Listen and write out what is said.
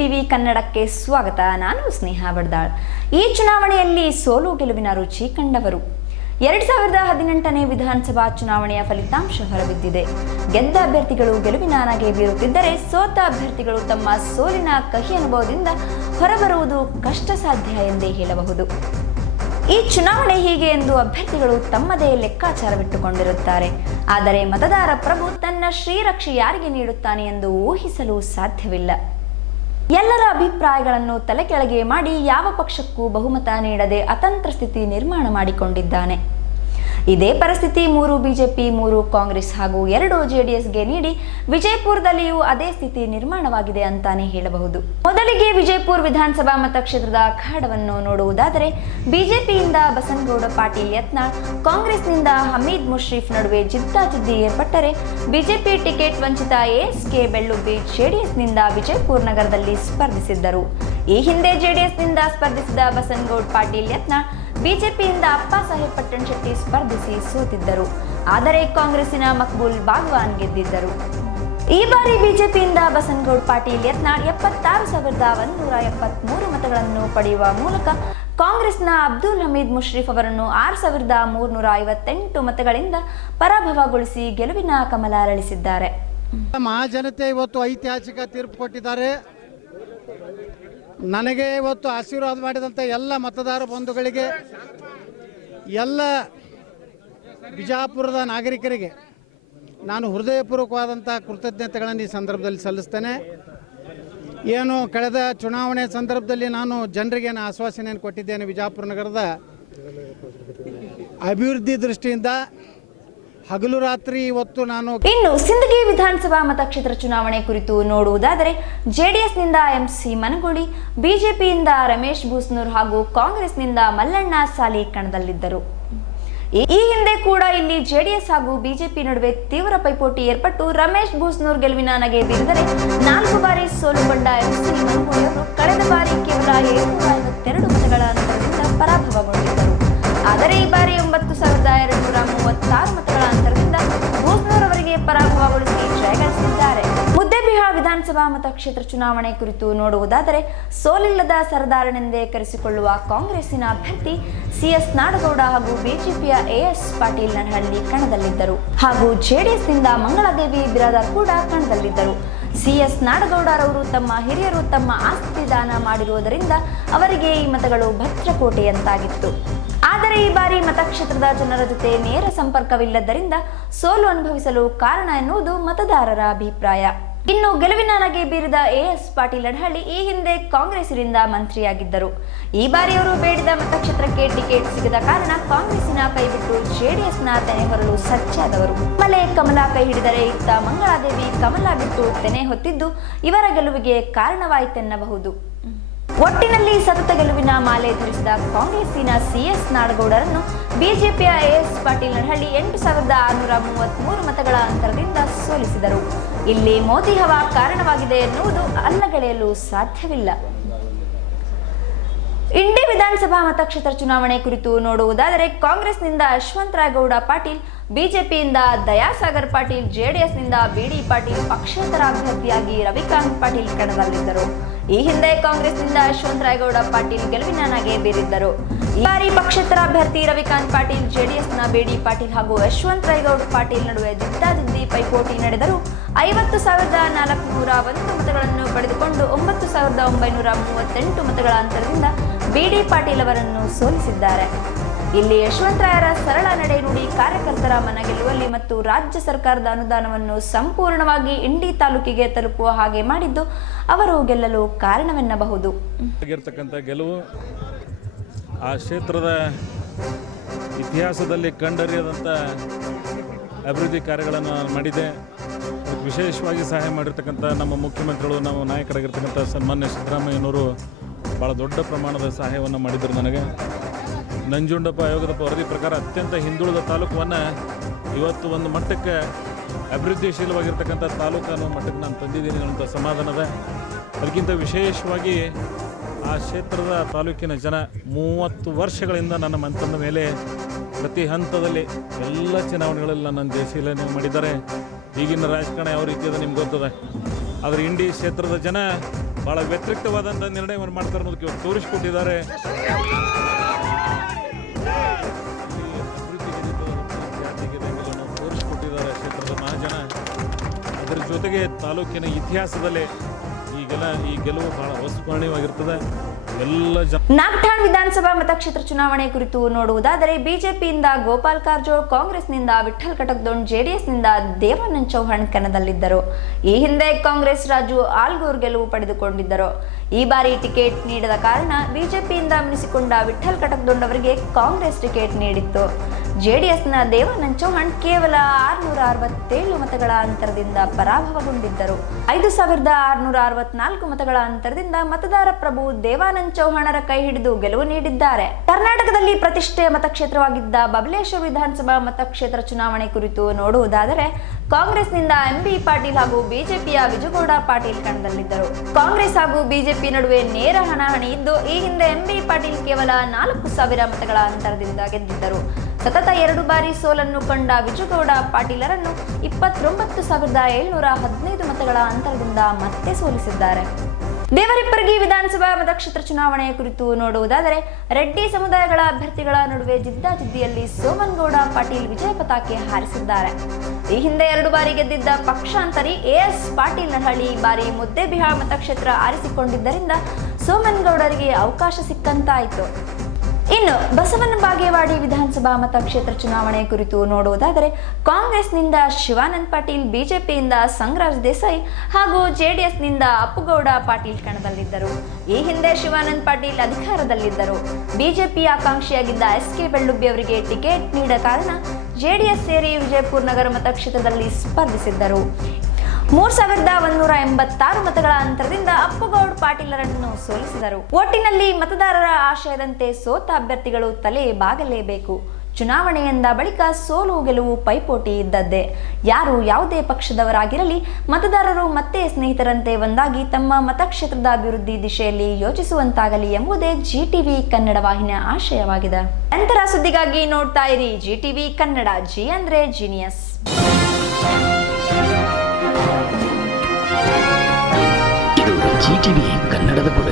GTV ಕನ್ನಡಕ್ಕೆ ಸ್ವಾಗತ. ನಾನು ಸ್ನೇಹ ಬಡ್ದಾಳ್. ಈ ಚುನಾವಣೆಯಲ್ಲಿ ಸೋಲು ಗೆಲುವಿನ ರುಚಿ ಕಂಡವರು. 2018ನೇ ವಿಧಾನಸಭಾ ಚುನಾವಣೆಯ ಫಲಿತಾಂಶ ಹೊರಬಿದ್ದಿದೆ. ಗೆದ್ದ ಅಭ್ಯರ್ಥಿಗಳು ಗೆಲುವಿನ ನಗೆ ಬೀರುತ್ತಿದ್ದರೆ, ಸೋತ ಅಭ್ಯರ್ಥಿಗಳು ತಮ್ಮ ಸೋಲಿನ ಕಹಿ ಅನುಭವದಿಂದ ಹೊರಬರುವುದು ಕಷ್ಟ ಸಾಧ್ಯ ಎಂದೇ ಹೇಳಬಹುದು. ಈ ಚುನಾವಣೆ ಹೀಗೆ ಎಂದು ಅಭ್ಯರ್ಥಿಗಳು ತಮ್ಮದೇ ಲೆಕ್ಕಾಚಾರವಿಟ್ಟುಕೊಂಡಿರುತ್ತಾರೆ. ಆದರೆ ಮತದಾರ ಪ್ರಭು ತನ್ನ ಶ್ರೀರಕ್ಷೆ ಯಾರಿಗೆ ನೀಡುತ್ತಾನೆ ಎಂದು ಊಹಿಸಲು ಸಾಧ್ಯವಿಲ್ಲ. ಎಲ್ಲರ ಅಭಿಪ್ರಾಯಗಳನ್ನು ತಲೆಕೆಳಗೆ ಮಾಡಿ ಯಾವ ಪಕ್ಷಕ್ಕೂ ಬಹುಮತ ನೀಡದೆ ಅತಂತ್ರ ಸ್ಥಿತಿ ನಿರ್ಮಾಣ ಮಾಡಿಕೊಂಡಿದ್ದಾನೆ. ಇದೇ ಪರಿಸ್ಥಿತಿ 3 ಬಿಜೆಪಿ, 3 ಕಾಂಗ್ರೆಸ್ ಹಾಗೂ 2 ಜೆಡಿಎಸ್ಗೆ ನೀಡಿ ವಿಜಯಪುರದಲ್ಲಿಯೂ ಅದೇ ಸ್ಥಿತಿ ನಿರ್ಮಾಣವಾಗಿದೆ ಅಂತಾನೆ ಹೇಳಬಹುದು. ಮೊದಲಿಗೆ ವಿಜಯಪುರ ವಿಧಾನಸಭಾ ಮತಕ್ಷೇತ್ರದ ಅಖಾಡವನ್ನು ನೋಡುವುದಾದರೆ, ಬಿಜೆಪಿಯಿಂದ ಬಸನಗೌಡ ಪಾಟೀಲ್ ಯತ್ನಾಳ್, ಕಾಂಗ್ರೆಸ್ನಿಂದ ಹಮೀದ್ ಮುಷ್ರೀಫ್ ನಡುವೆ ಜಿದ್ದಾಜಿದ್ದಿ ಏರ್ಪಟ್ಟರೆ, ಬಿಜೆಪಿ ಟಿಕೆಟ್ ವಂಚಿತ ಎಎಸ್ಕೆ ಬೆಳ್ಳುಬ್ಬಿ ಜೆಡಿಎಸ್ನಿಂದ ವಿಜಯಪುರ ನಗರದಲ್ಲಿ ಸ್ಪರ್ಧಿಸಿದ್ದರು. ಈ ಹಿಂದೆ ಜೆಡಿಎಸ್ನಿಂದ ಸ್ಪರ್ಧಿಸಿದ ಬಸನಗೌಡ ಪಾಟೀಲ್ ಯತ್ನಾಳ್ ಬಿಜೆಪಿಯಿಂದ ಅಪ್ಪ ಸಾಹೇಬ್ ಪಟ್ಟಣ ಶೆಟ್ಟಿ ಸ್ಪರ್ಧಿಸಿ ಸೋತಿದ್ದರು. ಆದರೆ ಕಾಂಗ್ರೆಸ್ಸಿನ ಮಕ್ಬೂಲ್ ಬಾಗ್ವಾನ್ ಗೆದ್ದಿದ್ದರು. ಈ ಬಾರಿ ಬಿಜೆಪಿಯಿಂದ ಬಸನಗೌಡ ಪಾಟೀಲ್ ಯತ್ನಾಳ್ 76,173 ಮತಗಳನ್ನು ಪಡೆಯುವ ಮೂಲಕ ಕಾಂಗ್ರೆಸ್ನ ಅಬ್ದುಲ್ ಹಮೀದ್ ಮುಷ್ರೀಫ್ ಅವರನ್ನು 6,358 ಮತಗಳಿಂದ ಪರಾಭವಗೊಳಿಸಿ ಗೆಲುವಿನ ಕಮಲ ಅರಳಿಸಿದ್ದಾರೆ. ಮಹಾಜನತೆ ಇವತ್ತು ಐತಿಹಾಸಿಕ ತೀರ್ಪು ಕೊಟ್ಟಿದ್ದಾರೆ. ನನಗೆ ಇವತ್ತು ಆಶೀರ್ವಾದ ಮಾಡಿದಂಥ ಎಲ್ಲ ಮತದಾರ ಬಂಧುಗಳಿಗೆ, ಎಲ್ಲ ಬಿಜಾಪುರದ ನಾಗರಿಕರಿಗೆ ನಾನು ಹೃದಯಪೂರ್ವಕವಾದಂಥ ಕೃತಜ್ಞತೆಗಳನ್ನು ಈ ಸಂದರ್ಭದಲ್ಲಿ ಸಲ್ಲಿಸ್ತೇನೆ. ಏನು ಕಳೆದ ಚುನಾವಣೆ ಸಂದರ್ಭದಲ್ಲಿ ನಾನು ಜನರಿಗೆ ಆಶ್ವಾಸನೆಯನ್ನು ಕೊಟ್ಟಿದ್ದೇನೆ. ಬಿಜಾಪುರ ನಗರದ ಅಭಿವೃದ್ಧಿ ದೃಷ್ಟಿಯಿಂದ ಹಗಲು ರಾತ್ರಿ ಇವತ್ತು ನಾನು. ಇನ್ನು ಸಿಂದಗಿ ವಿಧಾನಸಭಾ ಮತಕ್ಷೇತ್ರ ಚುನಾವಣೆ ಕುರಿತು ನೋಡುವುದಾದರೆ, ಜೆಡಿಎಸ್ನಿಂದ ಎಂಸಿ ಮನಗೂಳಿ, ಬಿಜೆಪಿಯಿಂದ ರಮೇಶ್ ಬೂಸ್ನೂರ್ ಹಾಗೂ ಕಾಂಗ್ರೆಸ್ನಿಂದ ಮಲ್ಲಣ್ಣ ಸಾಲಿ ಕಣದಲ್ಲಿದ್ದರು. ಈ ಹಿಂದೆ ಕೂಡ ಇಲ್ಲಿ ಜೆಡಿಎಸ್ ಹಾಗೂ ಬಿಜೆಪಿ ನಡುವೆ ತೀವ್ರ ಪೈಪೋಟಿ ಏರ್ಪಟ್ಟು ರಮೇಶ್ ಬೂಸ್ನೂರ್ ಗೆಲುವಿನ ನಗೆ ಬೀರಿದರೆ, 4 ಬಾರಿ ಸೋಲುಗೊಂಡ ಎಂಸಿ ಮನಗೂಳಿ ಅವರು ಕಳೆದ ಬಾರಿ ಕೇವಲ 752 ಮತಗಳ ಅಂತರದಿಂದ ಪರಾಭವಗೊಂಡಿದ್ದರು. ಆದರೆ ಈ ಬಾರಿ 9,236 ಮತಗಳ ಅಂತರದಿಂದ ಬೂಸ್ನೂರ್ ಅವರಿಗೆ ಪರಾಭವಗೊಳಿಸಿ ಜಯಗಳಿಸಿದ್ದಾರೆ. ಮುದ್ದೇಬಿಹಾಳ್ ವಿಧಾನಸಭಾ ಮತಕ್ಷೇತ್ರ ಚುನಾವಣೆ ಕುರಿತು ನೋಡುವುದಾದರೆ, ಸೋಲಿಲ್ಲದ ಸರದಾರನೆಂದೇ ಕರೆಸಿಕೊಳ್ಳುವ ಕಾಂಗ್ರೆಸ್ಸಿನ ಅಭ್ಯರ್ಥಿ ಸಿಎಸ್ ನಾಡಗೌಡ ಹಾಗೂ ಬಿಜೆಪಿಯ ಎಎಸ್ ಪಾಟೀಲ್ ನಡಹಳ್ಳಿ ಕಣದಲ್ಲಿದ್ದರು. ಹಾಗೂ ಜೆಡಿಎಸ್ನಿಂದ ಮಂಗಳಾದೇವಿ ಬಿರಾದಾರ್ ಕೂಡ ಕಣದಲ್ಲಿದ್ದರು. ಸಿಎಸ್ ನಾಡಗೌಡರವರು ತಮ್ಮ ಹಿರಿಯರು ತಮ್ಮ ಆಸ್ತಿ ದಾನ ಮಾಡಿರುವುದರಿಂದ ಅವರಿಗೆ ಈ ಮತಗಳು ಭದ್ರಕೋಟೆಯಂತಾಗಿತ್ತು. ಆದರೆ ಈ ಬಾರಿ ಮತಕ್ಷೇತ್ರದ ಜನರ ಜೊತೆ ನೇರ ಸಂಪರ್ಕವಿಲ್ಲದ್ದರಿಂದ ಸೋಲು ಅನುಭವಿಸಲು ಕಾರಣ ಎನ್ನುವುದು ಮತದಾರರ ಅಭಿಪ್ರಾಯ. ಇನ್ನು ಗೆಲುವಿನ ನಗೆ ಬೀರಿದ ಎಎಸ್ ಪಾಟೀಲ್ ನಡಹಳ್ಳಿ ಈ ಹಿಂದೆ ಕಾಂಗ್ರೆಸ್ಸಿನಿಂದ ಮಂತ್ರಿಯಾಗಿದ್ದರು. ಈ ಬಾರಿ ಅವರು ಬೇಡಿದ ಮತಕ್ಷೇತ್ರಕ್ಕೆ ಟಿಕೆಟ್ ಸಿಗದ ಕಾರಣ ಕಾಂಗ್ರೆಸ್ಸಿನ ಕೈಬಿಟ್ಟು ಜೆಡಿಎಸ್ನ ತೆನೆ ಹೊರಲು ಸಜ್ಜಾದವರು. ಮಲೆ ಕಮಲ ಕೈ ಹಿಡಿದರೆ ಇತ್ತ ಮಂಗಳಾದೇವಿ ಕಮಲ ಬಿಟ್ಟು ತೆನೆ ಹೊತ್ತಿದ್ದು ಇವರ ಗೆಲುವಿಗೆ ಕಾರಣವಾಯಿತೆನ್ನಬಹುದು. ಒಟ್ಟಿನಲ್ಲಿ ಸತತ ಗೆಲುವಿನ ಮಾಲೆ ಧರಿಸಿದ ಕಾಂಗ್ರೆಸ್ಸಿನ ಸಿಎಸ್ ನಾಡಗೌಡರನ್ನು ಬಿಜೆಪಿಯ ಎಎಸ್ ಪಾಟೀಲ್ ನಡಹಳ್ಳಿ 8,633 ಮತಗಳ ಅಂತರದಿಂದ ಸೋಲಿಸಿದರು. ಇಲ್ಲಿ ಮೋದಿ ಹವಾ ಕಾರಣವಾಗಿದೆ ಎನ್ನುವುದು ಅಲ್ಲಗಳೆಯಲು ಸಾಧ್ಯವಿಲ್ಲ. ಇಂಡಿ ವಿಧಾನಸಭಾ ಮತಕ್ಷೇತ್ರ ಚುನಾವಣೆ ಕುರಿತು ನೋಡುವುದಾದರೆ, ಕಾಂಗ್ರೆಸ್ನಿಂದ ಯಶವಂತರಾಯಗೌಡ ಪಾಟೀಲ್, ಬಿಜೆಪಿಯಿಂದ ದಯಾಸಾಗರ್ ಪಾಟೀಲ್, ಜೆಡಿಎಸ್ನಿಂದ ಬಿಡಿ ಪಾಟೀಲ್ ಪಕ್ಷೇತರ ಅಭ್ಯರ್ಥಿಯಾಗಿ ರವಿಕಾಂತ್ ಪಾಟೀಲ್ ಕಣದಲ್ಲಿದ್ದರು. ಈ ಹಿಂದೆ ಕಾಂಗ್ರೆಸ್ನಿಂದ ಯಶವಂತರಾಯಗೌಡ ಪಾಟೀಲ್ ಗೆಲುವಿನ ನಗೆ ಬೀರಿದ್ದರು. ಈ ಬಾರಿ ಪಕ್ಷೇತರ ಅಭ್ಯರ್ಥಿ ರವಿಕಾಂತ್ ಪಾಟೀಲ್, ಜೆಡಿಎಸ್ನ ಬಿಡಿ ಪಾಟೀಲ್ ಹಾಗೂ ಯಶವಂತರಾಯಗೌಡ ಪಾಟೀಲ್ ನಡುವೆ ಜಿದ್ದಾಜಿದ್ದಿ ಪೈಪೋಟಿ ನಡೆದರೂ 50,401 ಮತಗಳನ್ನು ಪಡೆದುಕೊಂಡು 9,938 ಮತಗಳ ಅಂತರದಿಂದ ಬಿಡಿ ಪಾಟೀಲ್ ಅವರನ್ನು ಸೋಲಿಸಿದ್ದಾರೆ. ಇಲ್ಲಿ ಯಶವಂತರಾಯರ ಸರಳ ನಡೆ ನುಡಿ ಕಾರ್ಯಕರ್ತರ ಮನ ಗೆಲ್ಲುವಲ್ಲಿ ಮತ್ತು ರಾಜ್ಯ ಸರ್ಕಾರದ ಅನುದಾನವನ್ನು ಸಂಪೂರ್ಣವಾಗಿ ಇಂಡಿ ತಾಲೂಕಿಗೆ ತಲುಪುವ ಹಾಗೆ ಮಾಡಿದ್ದು ಅವರು ಗೆಲ್ಲಲು ಕಾರಣವೆನ್ನಬಹುದು. ಗೆಲುವು ಆ ಕ್ಷೇತ್ರದ ಇತಿಹಾಸದಲ್ಲಿ ಕಂಡರಿಯದಂಥ ಅಭಿವೃದ್ಧಿ ಕಾರ್ಯಗಳನ್ನು ಮಾಡಿದೆ. ವಿಶೇಷವಾಗಿ ಸಹಾಯ ಮಾಡಿರ್ತಕ್ಕಂಥ ನಮ್ಮ ಮುಖ್ಯಮಂತ್ರಿಗಳು, ನಮ್ಮ ನಾಯಕರಾಗಿರ್ತಕ್ಕಂಥ ಸನ್ಮಾನ್ಯ ಸಿದ್ದರಾಮಯ್ಯನವರು ಭಾಳ ದೊಡ್ಡ ಪ್ರಮಾಣದ ಸಹಾಯವನ್ನು ಮಾಡಿದರು. ನನಗೆ ನಂಜುಂಡಪ್ಪ ಆಯೋಗದ ವರದಿ ಪ್ರಕಾರ ಅತ್ಯಂತ ಹಿಂದುಳಿದ ತಾಲೂಕನ್ನು ಇವತ್ತು ಒಂದು ಮಟ್ಟಕ್ಕೆ ಅಭಿವೃದ್ಧಿಶೀಲವಾಗಿರ್ತಕ್ಕಂಥ ತಾಲೂಕನ್ನು ಮಟ್ಟಕ್ಕೆ ನಾನು ತಂದಿದ್ದೀನಿ ಅನ್ನೋಂಥ ಸಮಾಧಾನದ. ಅದಕ್ಕಿಂತ ವಿಶೇಷವಾಗಿ ಆ ಕ್ಷೇತ್ರದ ತಾಲೂಕಿನ ಜನ 30 ವರ್ಷಗಳಿಂದ ನನ್ನ ಮಂತಂದ ಮೇಲೆ ಪ್ರತಿ ಹಂತದಲ್ಲಿ ಎಲ್ಲ ಚುನಾವಣೆಗಳಲ್ಲಿ ನನ್ನನ್ನು ಜಯಶೀಲನೆ ಮಾಡಿದ್ದಾರೆ. ಈಗಿನ ರಾಜಕಾರಣ ಯಾವ ರೀತಿ ಅದ ನಿಮ್ಗೆ ಗೊತ್ತದ. ಆದರೆ ಇಂಡಿ ಕ್ಷೇತ್ರದ ಜನ ಭಾಳ ವ್ಯತಿರಿಕ್ತವಾದಂಥ ನಿರ್ಣಯವನ್ನು ಮಾಡ್ತಾರೆ ಅನ್ನೋದಕ್ಕೆ ಇವತ್ತು ತೋರಿಸಿಕೊಟ್ಟಿದ್ದಾರೆ. ತೋರಿಸಿಕೊಟ್ಟಿದ್ದಾರೆ ಕ್ಷೇತ್ರದ ಮಹಾಜನ. ಅದರ ಜೊತೆಗೆ ತಾಲೂಕಿನ ಇತಿಹಾಸದಲ್ಲೇ ಈ ಗೆಲುವು ಬಹಳ ಅವಿಸ್ಮರಣೀಯವಾಗಿರ್ತದೆ. ಎಲ್ಲ ನಾಗಠಾಣ್ ವಿಧಾನಸಭಾ ಮತಕ್ಷೇತ್ರ ಚುನಾವಣೆ ಕುರಿತು ನೋಡುವುದಾದರೆ ಬಿಜೆಪಿಯಿಂದ ಗೋಪಾಲ್ ಕಾರಜೋಳ್, ಕಾಂಗ್ರೆಸ್ನಿಂದ ವಿಠಲ್ ಕಟಕ್ದೊಂಡ್, ಜೆಡಿಎಸ್ನಿಂದ ದೇವಾನಂದ್ ಚೌಹಾಣ್ ಕಣದಲ್ಲಿದ್ದರು. ಈ ಹಿಂದೆ ಕಾಂಗ್ರೆಸ್ ರಾಜು ಆಲ್ಗೂರ್ ಗೆಲುವು ಪಡೆದುಕೊಂಡಿದ್ದರು. ಈ ಬಾರಿ ಟಿಕೆಟ್ ನೀಡದ ಕಾರಣ ಬಿಜೆಪಿಯಿಂದ ಮುನಿಸಿಕೊಂಡ ವಿಠಲ್ ಕಟಕ್ದೊಂಡ್ ಅವರಿಗೆ ಕಾಂಗ್ರೆಸ್ ಟಿಕೆಟ್ ನೀಡಿತ್ತು. ಜೆಡಿಎಸ್ನ ದೇವಾನಂದ್ ಚೌಹಾಣ್ ಕೇವಲ 667 ಮತಗಳ ಅಂತರದಿಂದ ಪರಾಭವಗೊಂಡಿದ್ದರು. 5664 ಮತಗಳ ಅಂತರದಿಂದ ಮತದಾರ ಪ್ರಭು ದೇವಾನಂದ್ ಚೌಹಾಣರ ಕೈ ಹಿಡಿದು ಗೆಲುವು ನೀಡಿದ್ದಾರೆ. ಕರ್ನಾಟಕದಲ್ಲಿ ಪ್ರತಿಷ್ಠೆಯ ಮತಕ್ಷೇತ್ರವಾಗಿದ್ದ ಬಬಲೇಶ್ವರ ವಿಧಾನಸಭಾ ಮತಕ್ಷೇತ್ರ ಚುನಾವಣೆ ಕುರಿತು ನೋಡುವುದಾದರೆ ಕಾಂಗ್ರೆಸ್ನಿಂದ ಎಂಬಿ ಪಾಟೀಲ್ ಹಾಗೂ ಬಿಜೆಪಿಯ ವಿಜುಗೌಡ ಪಾಟೀಲ್ ಕಣದಲ್ಲಿದ್ದರು. ಕಾಂಗ್ರೆಸ್ ಹಾಗೂ ಬಿಜೆಪಿ ನಡುವೆ ನೇರ ಹಣಾಹಣಿ ಇದ್ದು, ಈ ಹಿಂದೆ ಎಂಬಿ ಪಾಟೀಲ್ ಕೇವಲ 4000 ಮತಗಳ ಅಂತರದಿಂದ ಗೆದ್ದಿದ್ದರು. ಸತತ 2 ಬಾರಿ ಸೋಲನ್ನು ಕಂಡ ವಿಜುಗೌಡ ಪಾಟೀಲರನ್ನು 29,715 ಮತಗಳ ಅಂತರದಿಂದ ಮತ್ತೆ ಸೋಲಿಸಿದ್ದಾರೆ. ದೇವರಿಪ್ಪರಗಿ ವಿಧಾನಸಭಾ ಮತಕ್ಷೇತ್ರ ಚುನಾವಣೆಯ ಕುರಿತು ನೋಡುವುದಾದರೆ ರೆಡ್ಡಿ ಸಮುದಾಯಗಳ ಅಭ್ಯರ್ಥಿಗಳ ನಡುವೆ ಜಿದ್ದಾಜಿದ್ದಿಯಲ್ಲಿ ಸೋಮನಗೌಡ ಪಾಟೀಲ್ ವಿಜಯ ಪತಾಕೆ ಹಾರಿಸಿದ್ದಾರೆ. ಈ ಹಿಂದೆ 2 ಬಾರಿ ಗೆದ್ದಿದ್ದ ಪಕ್ಷಾಂತರಿ ಎಎಸ್ ಪಾಟೀಲ್ ನರಹಳ್ಳಿ ಈ ಬಾರಿ ಮುದ್ದೇಬಿಹಾಳ್ ಮತಕ್ಷೇತ್ರ ಆರಿಸಿಕೊಂಡಿದ್ದರಿಂದ ಸೋಮನಗೌಡರಿಗೆ ಅವಕಾಶ ಸಿಕ್ಕಂತಾಯಿತು. ಇನ್ನು ಬಸವನ ಬಾಗೇವಾಡಿ ವಿಧಾನಸಭಾ ಮತಕ್ಷೇತ್ರ ಚುನಾವಣೆ ಕುರಿತು ನೋಡುವುದಾದರೆ ಕಾಂಗ್ರೆಸ್ನಿಂದ ಶಿವಾನಂದ್ ಪಾಟೀಲ್, ಬಿಜೆಪಿಯಿಂದ ಸಂಗರಾಜ್ ದೇಸಾಯಿ ಹಾಗೂ ಜೆಡಿಎಸ್ನಿಂದ ಅಪ್ಪುಗೌಡ ಪಾಟೀಲ್ ಕಣದಲ್ಲಿದ್ದರು. ಈ ಹಿಂದೆ ಶಿವಾನಂದ್ ಪಾಟೀಲ್ ಅಧಿಕಾರದಲ್ಲಿದ್ದರು. ಬಿಜೆಪಿ ಆಕಾಂಕ್ಷಿಯಾಗಿದ್ದ ಎಸ್ಕೆ ಬೆಳ್ಳುಬ್ಬಿ ಅವರಿಗೆ ಟಿಕೆಟ್ ನೀಡದ ಕಾರಣ ಜೆಡಿಎಸ್ ಸೇರಿ ವಿಜಯಪುರ ನಗರ ಮತಕ್ಷೇತ್ರದಲ್ಲಿ ಸ್ಪರ್ಧಿಸಿದ್ದರು. 3186 ಮತಗಳ ಅಂತರದಿಂದ ಅಪ್ಪುಗೌಡ ಪಾಟೀಲರನ್ನು ಸೋಲಿಸಿದರು. ಒಟ್ಟಿನಲ್ಲಿ ಮತದಾರರ ಆಶಯದಂತೆ ಸೋತ ಅಭ್ಯರ್ಥಿಗಳು ತಲೆ ಬಾಗಲೇಬೇಕು. ಚುನಾವಣೆ ಎಂದ ಬಳಿಕ ಸೋಲು ಗೆಲುವು ಪೈಪೋಟಿ ಇದ್ದದ್ದೇ. ಯಾರು ಯಾವುದೇ ಪಕ್ಷದವರಾಗಿರಲಿ ಮತದಾರರು ಮತ್ತೆ ಸ್ನೇಹಿತರಂತೆ ಒಂದಾಗಿ ತಮ್ಮ ಮತಕ್ಷೇತ್ರದ ಅಭಿವೃದ್ಧಿ ದಿಶೆಯಲ್ಲಿ ಯೋಚಿಸುವಂತಾಗಲಿ ಎಂಬುದೇ ಜಿಟಿವಿ ಕನ್ನಡ ವಾಹಿನಿಯ ಆಶಯವಾಗಿದೆ. ನಂತರ ಸುದ್ದಿಗಾಗಿ ನೋಡ್ತಾ ಇರಿ ಜಿಟಿವಿ ಕನ್ನಡ. ಜಿ ಅಂದ್ರೆ ಜೀನಿಯಸ್. ಇದು ಜಿಟಿವಿ ಕನ್ನಡದ ಕೊಡುಗೆ.